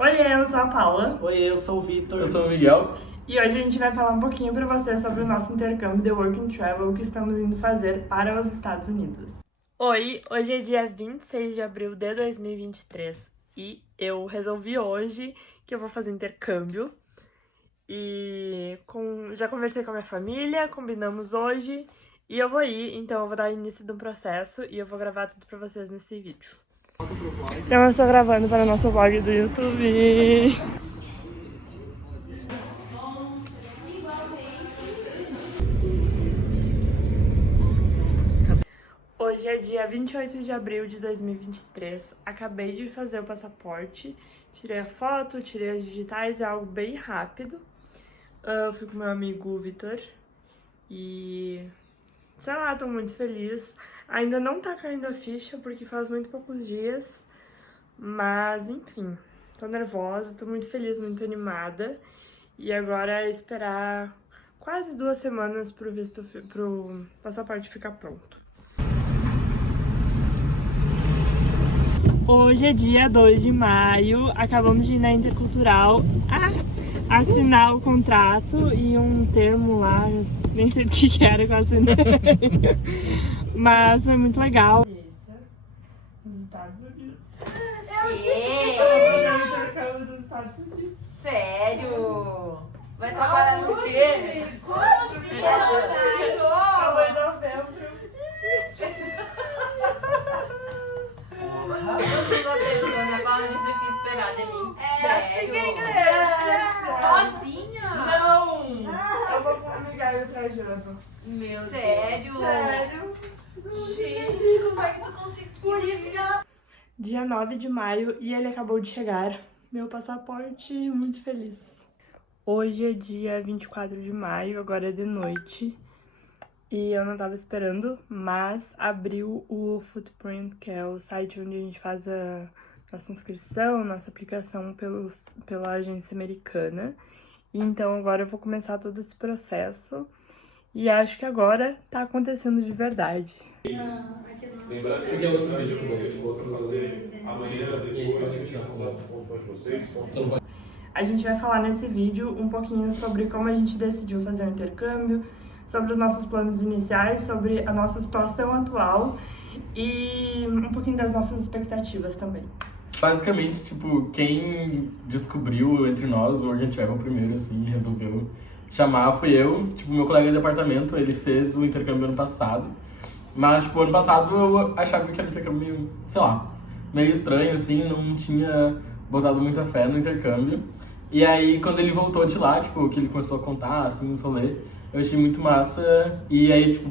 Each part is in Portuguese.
Oi, eu sou a Paula. Oi, eu sou o Vitor. Eu sou o Miguel. E hoje a gente vai falar um pouquinho para você sobre o nosso intercâmbio The Work and Travel que estamos indo fazer para os Estados Unidos. Oi, hoje é dia 26 de abril de 2023 e eu resolvi hoje que eu vou fazer intercâmbio. Já conversei com a minha família, combinamos hoje e eu vou ir, então eu vou dar início do processo e eu vou gravar tudo pra vocês nesse vídeo. Então eu estou gravando para o nosso vlog do YouTube. Hoje é dia 28 de abril de 2023, acabei de fazer o passaporte, tirei a foto, tirei as digitais, é algo bem rápido. Eu fui com meu amigo Vitor e, sei lá, tô muito feliz. Ainda não tá caindo a ficha porque faz muito poucos dias, mas enfim, tô nervosa, tô muito feliz, muito animada. E agora é esperar quase 2 semanas pro passaporte ficar pronto. Hoje é dia 2 de maio, acabamos de ir na Intercultural assinar o contrato e um termo lá, nem sei do que era que eu assinei, mas foi muito legal. Nos Estados Unidos. Nos Estados Unidos. Sério? Vai trabalhar no quê? Como assim? Foi em novembro. Eu não acreditando, a Paula disse que esperar de mim. Sério? Sozinha? Não! Eu vou com a amiga trajando. Meu Sério? Sério? Gente, como é que tu conseguiu? Por isso que ela... Dia 9 de maio e ele acabou de chegar. Meu passaporte, muito feliz. Hoje é dia 24 de maio, agora é de noite. E eu não tava esperando, mas abriu o Footprint, que é o site onde a gente faz a nossa inscrição, nossa aplicação pela agência americana. E então agora eu vou começar todo esse processo. E acho que agora tá acontecendo de verdade. Lembrando que é outro vídeo que eu vou fazer amanhã e aí pode continuar com vocês. A gente vai falar nesse vídeo um pouquinho sobre como a gente decidiu fazer o intercâmbio, sobre os nossos planos iniciais, sobre a nossa situação atual e um pouquinho das nossas expectativas também. Basicamente, tipo, quem descobriu entre nós o Work and Travel primeiro, assim, resolveu chamar foi eu. Tipo, meu colega de apartamento, ele fez o intercâmbio ano passado. Mas, tipo, ano passado eu achava que era um intercâmbio meio, sei lá, meio estranho, assim, não tinha botado muita fé no intercâmbio. E aí, quando ele voltou de lá, tipo, que ele começou a contar, assim, os rolês, eu achei muito massa. E aí, tipo,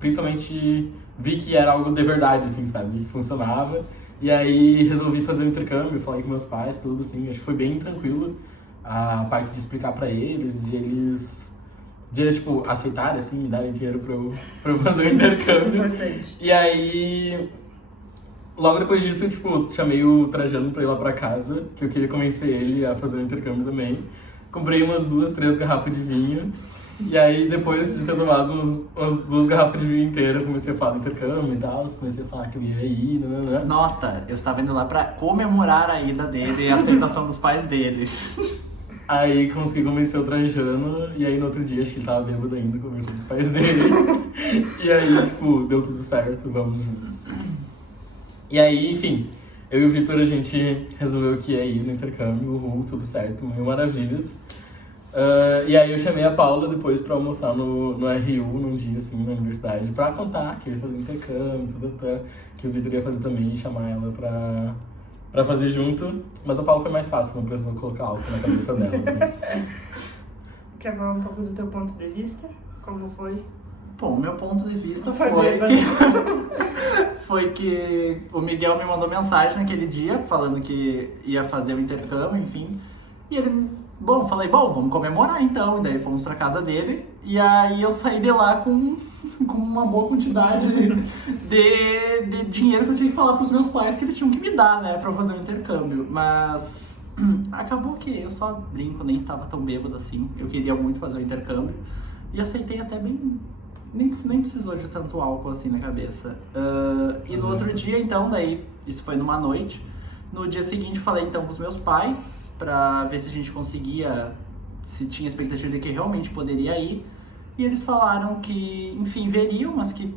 principalmente vi que era algo de verdade, assim, sabe? Que funcionava. E aí resolvi fazer o intercâmbio, falei com meus pais, tudo, assim. Acho que foi bem tranquilo a parte de explicar pra eles, de eles, tipo, aceitarem, assim, me darem dinheiro pra eu fazer o intercâmbio. Importante. E aí, logo depois disso, eu, tipo, chamei o Trajano pra ir lá pra casa, que eu queria convencer ele a fazer o intercâmbio também. Comprei umas 2, 3 garrafas de vinho. E aí, depois de ter tomado umas 2 garrafas de vinho inteiras, comecei a falar do intercâmbio e tal, comecei a falar que eu ia ir, né? Nota, eu estava indo lá pra comemorar a ida dele e a aceitação dos pais dele. Aí consegui convencer o Trajano, e aí no outro dia, acho que ele tava bêbado ainda, conversou com os pais dele. E aí, tipo, deu tudo certo, vamos juntos. E aí, enfim, eu e o Vitor, a gente resolveu que ia ir no intercâmbio, tudo certo, mil maravilhas. E aí eu chamei a Paula depois pra almoçar no RU, num dia assim, na universidade, pra contar que eu ia fazer intercâmbio, que o Vitor ia fazer também, e chamar ela pra fazer junto. Mas a Paula foi mais fácil, não precisou colocar álcool na cabeça dela. Assim. Quer falar um pouco do teu ponto de vista? Como foi? Bom, meu ponto de vista Foi foi que o Miguel me mandou mensagem naquele dia, falando que ia fazer o intercâmbio, enfim. E ele... falei, vamos comemorar então. E daí fomos pra casa dele. E aí eu saí de lá com uma boa quantidade de dinheiro que eu tinha que falar pros meus pais que eles tinham que me dar, né, pra eu fazer o intercâmbio. Mas acabou que eu só brinco, nem estava tão bêbado assim. Eu queria muito fazer o intercâmbio. E aceitei até bem... Nem precisou de tanto álcool assim na cabeça. E no outro dia, então, daí, isso foi numa noite. No dia seguinte, falei então com os meus pais pra ver se a gente conseguia, se tinha expectativa de que realmente poderia ir. E eles falaram que, enfim, veriam, mas que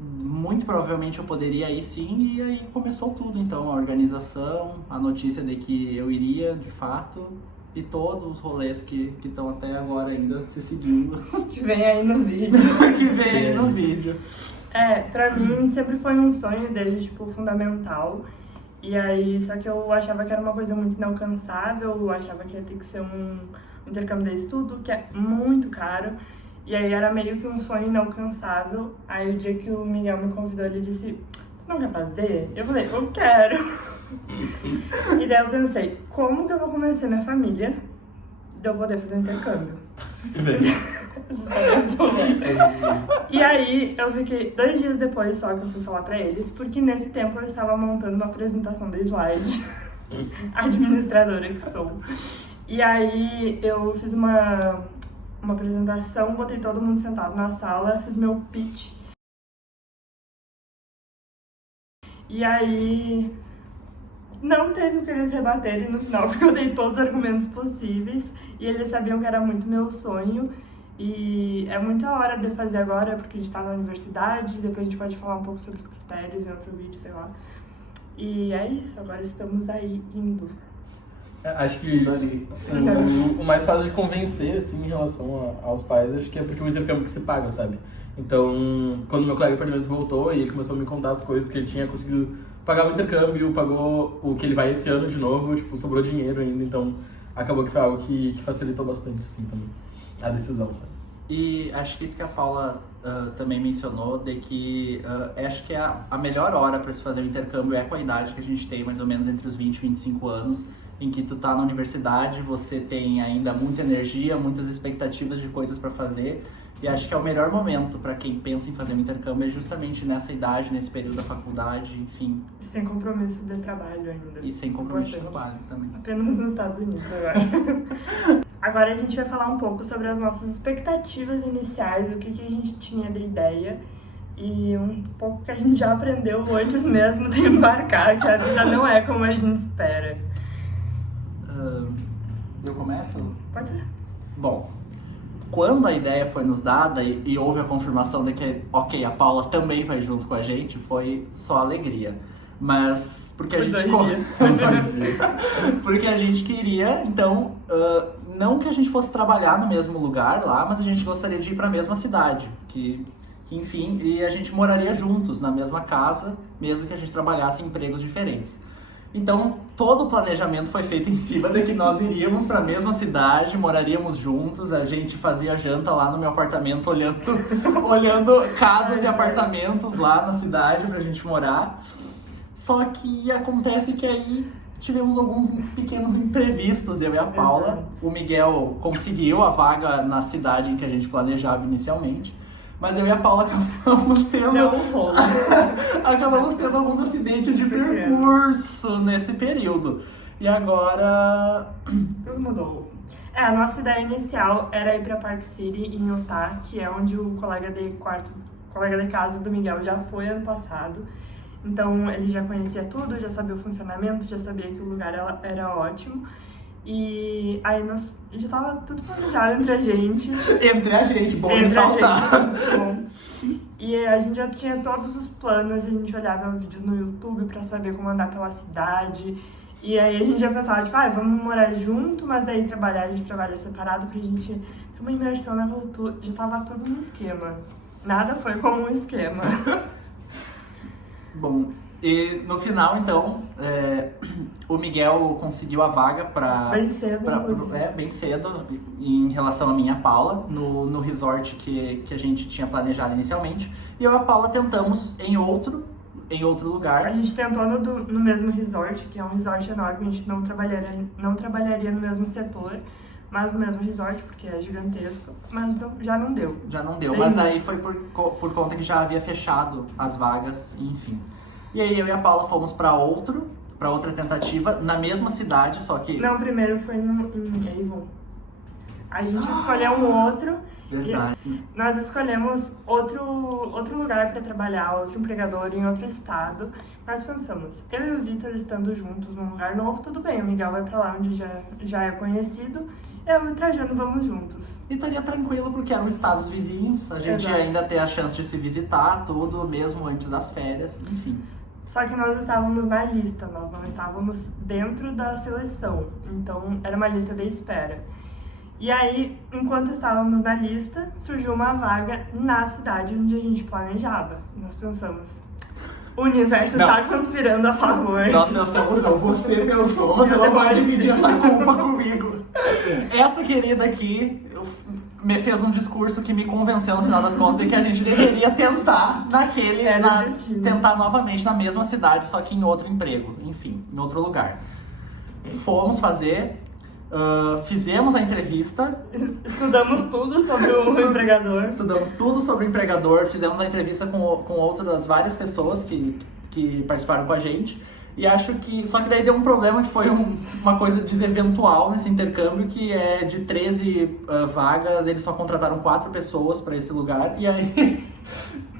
muito provavelmente eu poderia ir sim. E aí começou tudo, então, a organização, a notícia de que eu iria, de fato, e todos os rolês que estão até agora ainda se seguindo. Que vem aí no vídeo. Que vem aí no vídeo. Pra mim sempre foi um sonho desde, tipo, fundamental. E aí, só que eu achava que era uma coisa muito inalcançável, eu achava que ia ter que ser um intercâmbio de estudo, que é muito caro. E aí era meio que um sonho inalcançável. Aí o dia que o Miguel me convidou, ele disse, "Você não quer fazer?" Eu falei, "Eu quero." E daí eu pensei, como que eu vou convencer minha família de eu poder fazer um intercâmbio? E aí eu fiquei 2 dias depois só que eu fui falar pra eles, porque nesse tempo eu estava montando uma apresentação de slide, administradora que sou. E aí eu fiz uma apresentação, botei todo mundo sentado na sala, fiz meu pitch. E aí não teve o que eles rebaterem no final, porque eu dei todos os argumentos possíveis e eles sabiam que era muito meu sonho. E é muito a hora de fazer agora, porque a gente tá na universidade, depois a gente pode falar um pouco sobre os critérios em outro vídeo, sei lá. E é isso, agora estamos aí indo. Acho que o mais fácil de convencer, assim, em relação aos pais, acho que é porque o intercâmbio que se paga, sabe? Então, quando meu colega de apartamento voltou e ele começou a me contar as coisas que ele tinha conseguido pagar o intercâmbio, pagou o que ele vai esse ano de novo, tipo, sobrou dinheiro ainda, então acabou que foi algo que facilitou bastante, assim, também, a decisão, sabe? E acho que isso que a Paula também mencionou, de que acho que a melhor hora para se fazer o intercâmbio é com a idade que a gente tem, mais ou menos entre os 20 e 25 anos, em que tu tá na universidade, você tem ainda muita energia, muitas expectativas de coisas para fazer, e acho que é o melhor momento para quem pensa em fazer um intercâmbio é justamente nessa idade, nesse período da faculdade, enfim. E sem compromisso de trabalho ainda. E sem compromisso de trabalho também. Apenas nos Estados Unidos agora. Agora a gente vai falar um pouco sobre as nossas expectativas iniciais, o que a gente tinha de ideia e um pouco que a gente já aprendeu antes mesmo de embarcar, que a vida não é como a gente espera. Eu começo? Pode ser. Bom, quando a ideia foi nos dada e houve a confirmação de que, ok, a Paula também vai junto com a gente, foi só alegria. Mas porque a gente porque a gente queria, então, não que a gente fosse trabalhar no mesmo lugar lá, mas a gente gostaria de ir para a mesma cidade, que enfim, e a gente moraria juntos na mesma casa, mesmo que a gente trabalhasse em empregos diferentes. Então, todo o planejamento foi feito em cima de que nós iríamos para a mesma cidade, moraríamos juntos, a gente fazia janta lá no meu apartamento, olhando casas e apartamentos lá na cidade pra gente morar. Só que acontece que aí tivemos alguns pequenos imprevistos, eu e a Paula. Exato. O Miguel conseguiu a vaga na cidade em que a gente planejava inicialmente. Mas eu e a Paula acabamos tendo alguns acidentes de percurso nesse período. E agora Tudo mudou. A nossa ideia inicial era ir pra Park City, em Utah, que é onde o colega de casa do Miguel já foi ano passado. Então ele já conhecia tudo, já sabia o funcionamento, já sabia que o lugar era ótimo. E aí já tava tudo planejado entre a gente. Bom ressaltar. Bom. E a gente já tinha todos os planos, a gente olhava vídeos no YouTube pra saber como andar pela cidade. E aí a gente já pensava, tipo, vamos morar junto, mas daí a gente trabalha separado pra gente ter uma imersão na cultura. Já tava tudo no esquema. Nada foi como um esquema. Bom, e no final, então, o Miguel conseguiu a vaga Bem cedo, inclusive. bem cedo, em relação a mim e a Paula, no resort que a gente tinha planejado inicialmente. E eu e a Paula tentamos em outro lugar. A gente tentou no mesmo resort, que é um resort enorme, a gente não trabalharia no mesmo setor, mas no mesmo resort, porque é gigantesco, mas já não deu. Já não deu, mas aí foi por conta que já havia fechado as vagas, enfim. E aí eu e a Paula fomos para outra tentativa, na mesma cidade, só que... Não, primeiro foi em Avon. A gente escolheu um outro. Verdade. Nós escolhemos outro lugar para trabalhar, outro empregador em outro estado. Mas pensamos, eu e o Vitor estando juntos num lugar novo, tudo bem, o Miguel vai para lá onde já é conhecido, eu e o Trajano vamos juntos. E estaria tranquilo porque eram estados vizinhos, a gente ia Exato. ainda ter a chance de se visitar, tudo, mesmo antes das férias, enfim. Só que nós estávamos na lista, nós não estávamos dentro da seleção, então era uma lista de espera. E aí, enquanto estávamos na lista, surgiu uma vaga na cidade onde a gente planejava. Nós pensamos, o universo Não. está conspirando a favor. Nós pensamos, não, você pensou, você não vai dividir essa culpa comigo. Essa querida aqui me fez um discurso que me convenceu no final das contas de que a gente deveria tentar tentar novamente na mesma cidade, só que em outro emprego, enfim, em outro lugar. Fomos fazer, fizemos a entrevista, Estudamos tudo sobre o empregador. estudamos tudo sobre o empregador, fizemos a entrevista com outras várias pessoas que participaram com a gente. E acho que, só que daí deu um problema que foi uma coisa deseventual nesse intercâmbio, que é de 13 vagas, eles só contrataram 4 pessoas para esse lugar. E aí,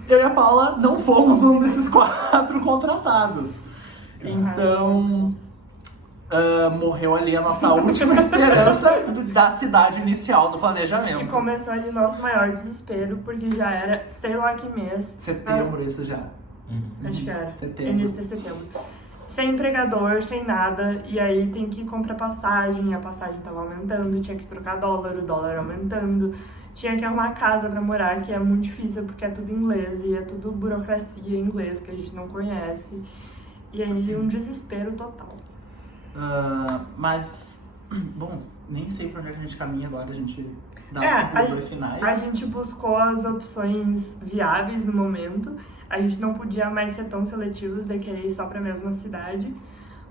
eu e a Paula não fomos um desses 4 contratados. Então, morreu ali a nossa última esperança da cidade inicial do E planejamento. começou ali nosso maior desespero, porque já era sei lá que mês. Setembro, isso já. Acho que era. Setembro. Início de setembro. Sem empregador, sem nada, e aí tem que comprar passagem, a passagem tava aumentando, tinha que trocar dólar, o dólar aumentando, tinha que arrumar casa pra morar, que é muito difícil porque é tudo inglês e é tudo burocracia em inglês que a gente não conhece. E aí um desespero total. Mas, bom, nem sei pra onde é que a gente caminha agora, a gente dá É, as conclusões finais. A gente buscou as opções viáveis no momento. A gente não podia mais ser tão seletivos de querer ir só para a mesma cidade,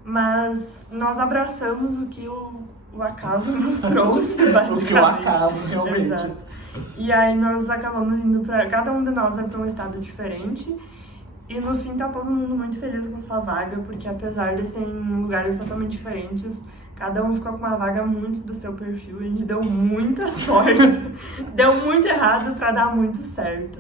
mas nós abraçamos o que o acaso nos trouxe, basicamente. O que o acaso, realmente. Exato. E aí nós acabamos indo para... Cada um de nós vai para um estado diferente. E no fim tá todo mundo muito feliz com sua vaga, porque apesar de serem em lugares totalmente diferentes, cada um ficou com uma vaga muito do seu perfil. A gente deu muita sorte. Deu muito errado para dar muito certo.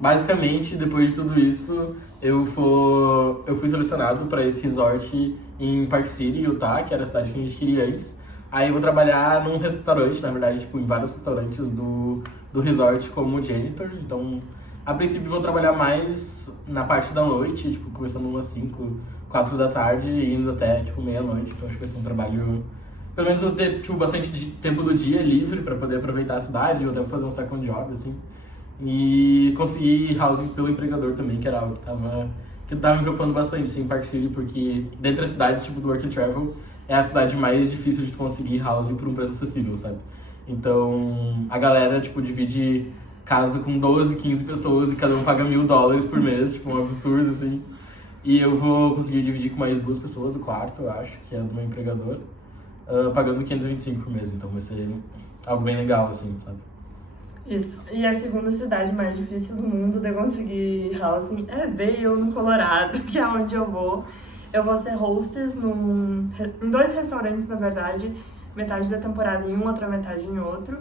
Basicamente, depois de tudo isso, eu fui selecionado para esse resort em Park City, Utah, que era a cidade que a gente queria antes. Aí eu vou trabalhar num restaurante, na verdade, tipo, em vários restaurantes do resort como janitor. Então, a princípio, vou trabalhar mais na parte da noite, tipo, começando umas 5, 4 da tarde e indo até, tipo, meia-noite. Então, acho que vai ser um trabalho... Pelo menos eu ter, tipo, bastante tempo do dia livre para poder aproveitar a cidade, ou até fazer um second job, assim. E consegui housing pelo empregador também, que era algo que tava me preocupando bastante, assim, em Park City, porque dentro das cidades, tipo, do Work and Travel, é a cidade mais difícil de conseguir housing por um preço acessível, sabe? Então, a galera, tipo, divide casa com 12, 15 pessoas e cada um paga $1.000 por mês, tipo, um absurdo, assim. E eu vou conseguir dividir com mais 2 pessoas, o quarto, eu acho, que é do meu empregador, pagando $525 por mês, então vai ser algo bem legal, assim, sabe? Isso. E a segunda cidade mais difícil do mundo de conseguir housing é Vail, no Colorado, que é onde eu vou. Eu vou ser hostess em 2 restaurantes, na verdade. Metade da temporada em um, outra metade em outro.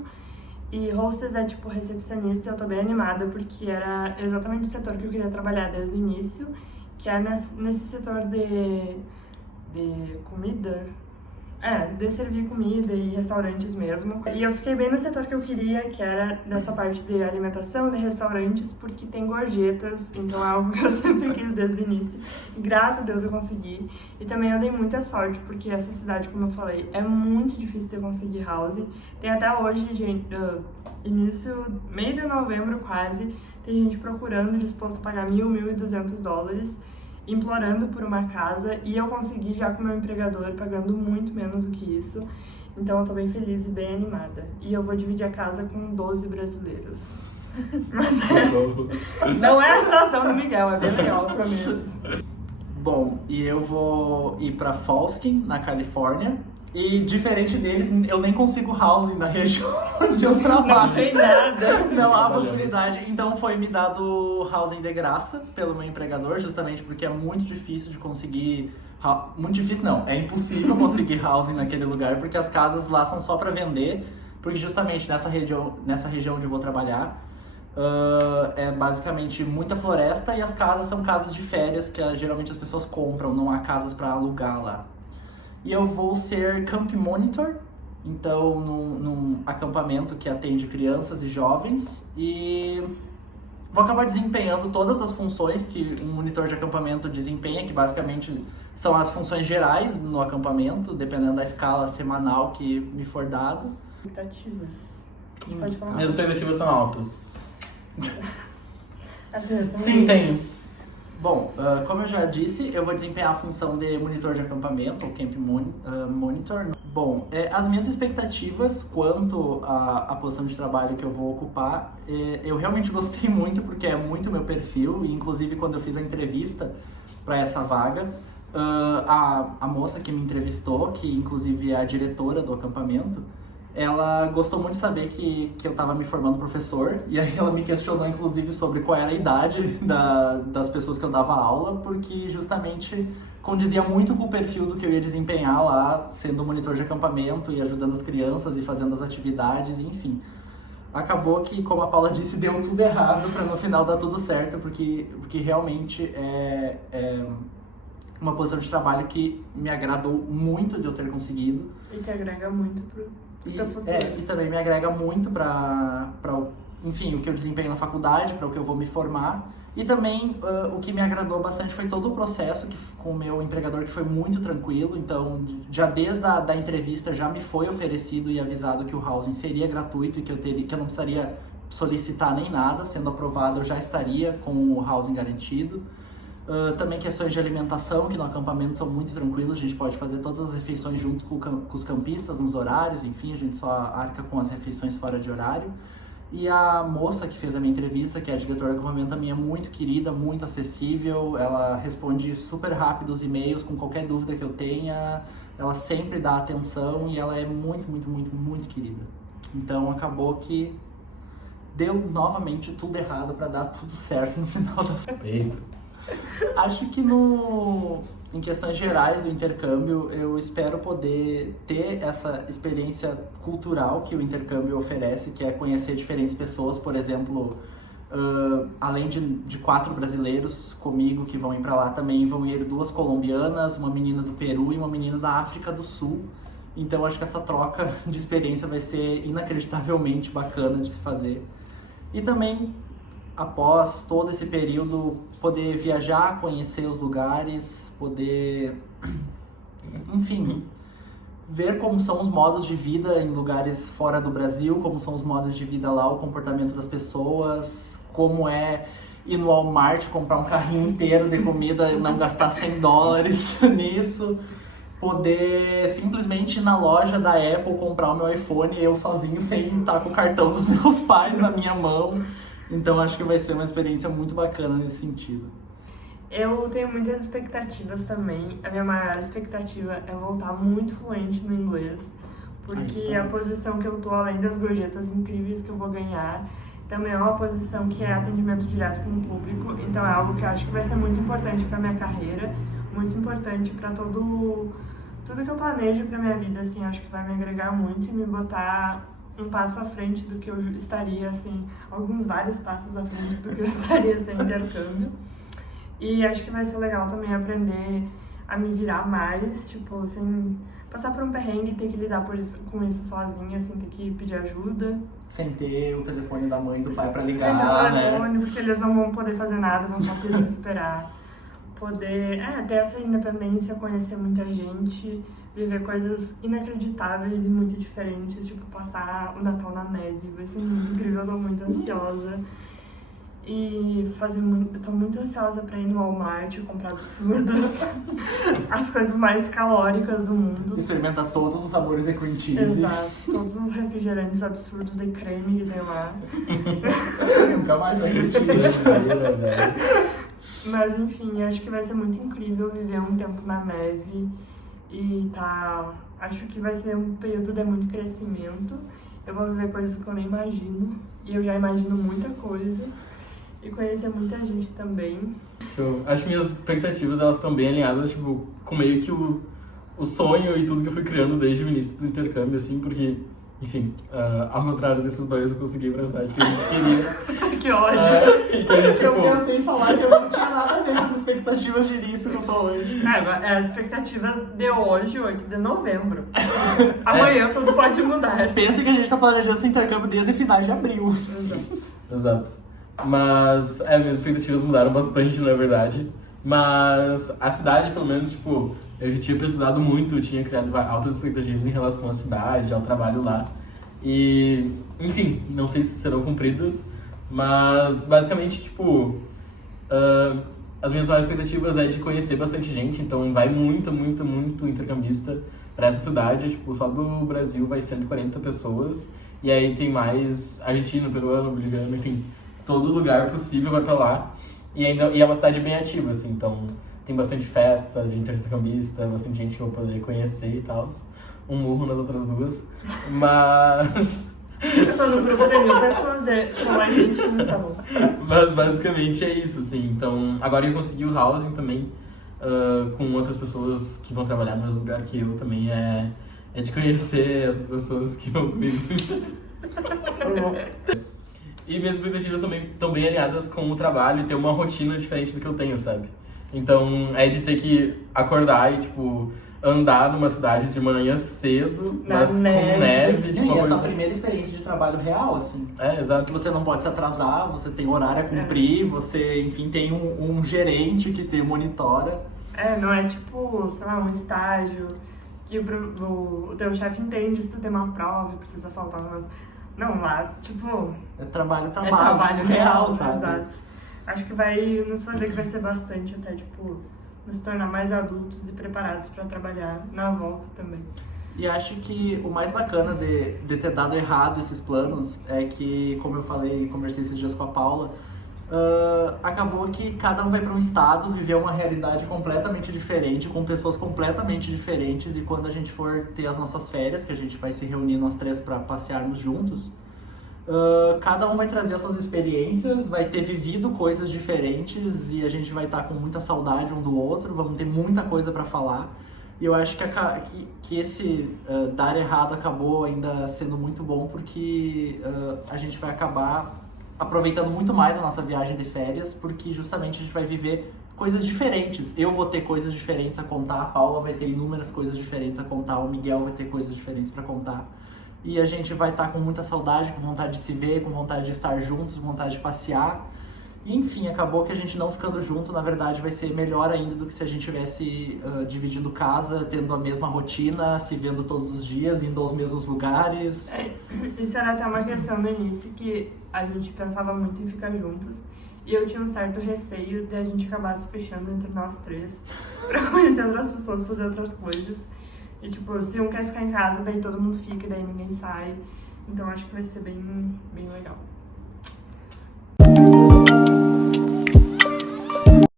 E hostess é tipo recepcionista, eu tô bem animada porque era exatamente o setor que eu queria trabalhar desde o início, que é nesse setor de comida. De servir comida e restaurantes mesmo. E eu fiquei bem no setor que eu queria, que era nessa parte de alimentação, de restaurantes, porque tem gorjetas, então é algo que eu sempre quis desde o início. E graças a Deus eu consegui. E também eu dei muita sorte, porque essa cidade, como eu falei, é muito difícil de conseguir housing. Tem até hoje, gente, meio de novembro quase, tem gente procurando, disposto a pagar $1.000, $1.200, implorando por uma casa, e eu consegui já com o meu empregador, pagando muito menos do que isso. Então eu tô bem feliz e bem animada. E eu vou dividir a casa com 12 brasileiros. Mas não é a situação do Miguel, é bem legal, eu prometo. Bom, e eu vou ir pra Foskin, na Califórnia. E diferente deles, eu nem consigo housing na região onde eu trabalho. Não tem nada. Não há possibilidade. Então foi me dado housing de graça pelo meu empregador, justamente porque é muito difícil de conseguir... Muito difícil não, é impossível conseguir housing naquele lugar, porque as casas lá são só pra vender. porque justamente nessa região onde eu vou trabalhar, é basicamente muita floresta e as casas são casas de férias que geralmente as pessoas compram, não há casas para alugar lá. E eu vou ser Camp Monitor, então num acampamento que atende crianças e jovens, e vou acabar desempenhando todas as funções que um monitor de acampamento desempenha, que basicamente são as funções gerais no acampamento, dependendo da escala semanal que me for dado. Expectativas. A gente pode falar. Minhas expectativas são altas. Assim, Sim, tenho. Bom, como eu já disse, eu vou desempenhar a função de monitor de acampamento, ou Camp Monitor. Bom, as minhas expectativas quanto à posição de trabalho que eu vou ocupar, eu realmente gostei muito, porque é muito meu perfil, e inclusive quando eu fiz a entrevista para essa vaga, a moça que me entrevistou, que inclusive é a diretora do acampamento, ela gostou muito de saber que eu estava me formando professor, e aí ela me questionou inclusive sobre qual era a idade das pessoas que eu dava aula, porque justamente condizia muito com o perfil do que eu ia desempenhar lá, sendo monitor de acampamento e ajudando as crianças e fazendo as atividades, enfim. Acabou que, como a Paula disse, deu tudo errado para no final dar tudo certo, porque realmente é uma posição de trabalho que me agradou muito de eu ter conseguido. E que agrega muito pro teu futuro. E também me agrega muito para enfim, o que eu desempenho na faculdade, para o que eu vou me formar. E também o que me agradou bastante foi todo o processo com o meu empregador, que foi muito tranquilo. Então, já desde a entrevista já me foi oferecido e avisado que o housing seria gratuito e que eu não precisaria solicitar nem nada. Sendo aprovado, eu já estaria com o housing garantido. Também questões de alimentação, que no acampamento são muito tranquilos, a gente pode fazer todas as refeições junto com os campistas nos horários, enfim, a gente só arca com as refeições fora de horário. E a moça que fez a minha entrevista, que é a diretora do acampamento, também é muito querida, muito acessível, ela responde super rápido os e-mails com qualquer dúvida que eu tenha, ela sempre dá atenção e ela é muito, muito, muito, muito querida. Então acabou que deu novamente tudo errado para dar tudo certo no final das... Eita. Acho que em questões gerais do intercâmbio, eu espero poder ter essa experiência cultural que o intercâmbio oferece, que é conhecer diferentes pessoas. Por exemplo, além de 4 brasileiros comigo que vão ir para lá, também vão ir 2 colombianas, uma menina do Peru e uma menina da África do Sul. Então acho que essa troca de experiência vai ser inacreditavelmente bacana de se fazer. E também, após todo esse período, poder viajar, conhecer os lugares, poder, enfim, ver como são os modos de vida em lugares fora do Brasil, como são os modos de vida lá, o comportamento das pessoas, como é ir no Walmart, comprar um carrinho inteiro de comida e não gastar $100 nisso, poder simplesmente ir na loja da Apple comprar o meu iPhone eu sozinho, sem estar com o cartão dos meus pais na minha mão. Então acho que vai ser uma experiência muito bacana nesse sentido. Eu tenho muitas expectativas também. A minha maior expectativa é voltar muito fluente no inglês, porque a posição que eu tô, além das gorjetas incríveis que eu vou ganhar, também é uma posição que é atendimento direto com o público. Então é algo que eu acho que vai ser muito importante para minha carreira, muito importante para tudo que eu planejo para minha vida. Assim, acho que vai me agregar muito e me botar um passo à frente do que eu estaria, assim, vários passos à frente do que eu estaria sem intercâmbio. E acho que vai ser legal também aprender a me virar mais, tipo, sem passar por um perrengue e ter que lidar com isso sozinha, sem ter que pedir ajuda. Sem ter o telefone da mãe e do pai pra ligar, sem ter o telefone, né? porque eles não vão poder fazer nada, vão só se desesperar. Poder ter essa independência, conhecer muita gente, viver coisas inacreditáveis e muito diferentes, tipo passar o Natal na neve, vai ser muito incrível, eu tô muito ansiosa. E eu tô muito ansiosa pra ir no Walmart e comprar absurdas, as coisas mais calóricas do mundo. Experimentar todos os sabores de cream cheese. Exato, todos os refrigerantes absurdos de creme que tem lá. Nunca mais vai repetir. Mas enfim, acho que vai ser muito incrível viver um tempo na neve e acho que vai ser um período de muito crescimento. Eu vou viver coisas que eu nem imagino, e eu já imagino muita coisa, e conhecer muita gente também. Acho que minhas expectativas, elas estão bem alinhadas, tipo, com meio que o sonho e tudo que eu fui criando desde o início do intercâmbio, assim, porque enfim, ao contrário desses dois, eu consegui pra cidade que a gente queria. Que ódio. Então, Eu tipo, pensei em falar que eu não tinha nada a ver com as expectativas de início que eu tô hoje. As expectativas de hoje, 8 de novembro. Amanhã tudo pode mudar. Pensa que a gente tá planejando esse intercâmbio desde finais de abril. exato. Mas, minhas expectativas mudaram bastante, na verdade. Mas a cidade, pelo menos, tipo, eu já tinha precisado muito, eu tinha criado altas expectativas em relação à cidade, ao trabalho lá. E, enfim, não sei se serão cumpridas, mas basicamente, tipo, as minhas maiores expectativas é de conhecer bastante gente, então vai muito intercambista pra essa cidade, tipo, só do Brasil vai 140 pessoas, e aí tem mais argentino, peruano, boliviano, enfim, todo lugar possível vai pra lá. E é uma cidade bem ativa, assim, então tem bastante festa de intercambista, bastante gente que eu vou poder conhecer e tal. Um murro nas outras duas. Mas. Eu tô no grupo de 1000 pessoas, só a gente não tá bom. Mas basicamente é isso, assim. Então, agora eu consegui o housing também com outras pessoas que vão trabalhar no mesmo lugar que eu também. É de conhecer essas pessoas que vão comigo. E minhas expectativas também estão bem alinhadas com o trabalho e ter uma rotina diferente do que eu tenho, sabe? Então, é de ter que acordar e, tipo, andar numa cidade de manhã cedo, mas com neve. Tipo, E é a tua coisa... primeira experiência de trabalho real, assim. Exato. Que você não pode se atrasar, você tem horário a cumprir, você, enfim, tem um gerente que te monitora. Não é tipo, sei lá, um estágio que o teu chefe entende se tu tem uma prova e precisa faltar umas... Não, lá, tipo... É trabalho É trabalho real, sabe? Exato. Acho que vai nos fazer crescer bastante, até, tipo, nos tornar mais adultos e preparados pra trabalhar na volta também. E acho que o mais bacana de ter dado errado esses planos é que, como eu falei, conversei esses dias com a Paula, acabou que cada um vai para um estado, viver uma realidade completamente diferente, com pessoas completamente diferentes, e quando a gente for ter as nossas férias, que a gente vai se reunir nós três para passearmos juntos, cada um vai trazer as suas experiências, vai ter vivido coisas diferentes e a gente vai estar com muita saudade um do outro, vamos ter muita coisa para falar. E eu acho que esse dar errado acabou ainda sendo muito bom, porque a gente vai acabar aproveitando muito mais a nossa viagem de férias, porque justamente a gente vai viver coisas diferentes. Eu vou ter coisas diferentes a contar, a Paula vai ter inúmeras coisas diferentes a contar, o Miguel vai ter coisas diferentes para contar. E a gente vai estar com muita saudade, com vontade de se ver, com vontade de estar juntos, com vontade de passear. E, enfim, acabou que a gente não ficando junto, na verdade, vai ser melhor ainda do que se a gente tivesse dividindo casa, tendo a mesma rotina, se vendo todos os dias, indo aos mesmos lugares. Isso era até uma questão no início, que a gente pensava muito em ficar juntos. E eu tinha um certo receio de a gente acabar se fechando entre nós três pra conhecer outras pessoas, fazer outras coisas. E, tipo, se um quer ficar em casa, daí todo mundo fica, daí ninguém sai. Então, acho que vai ser bem, bem legal.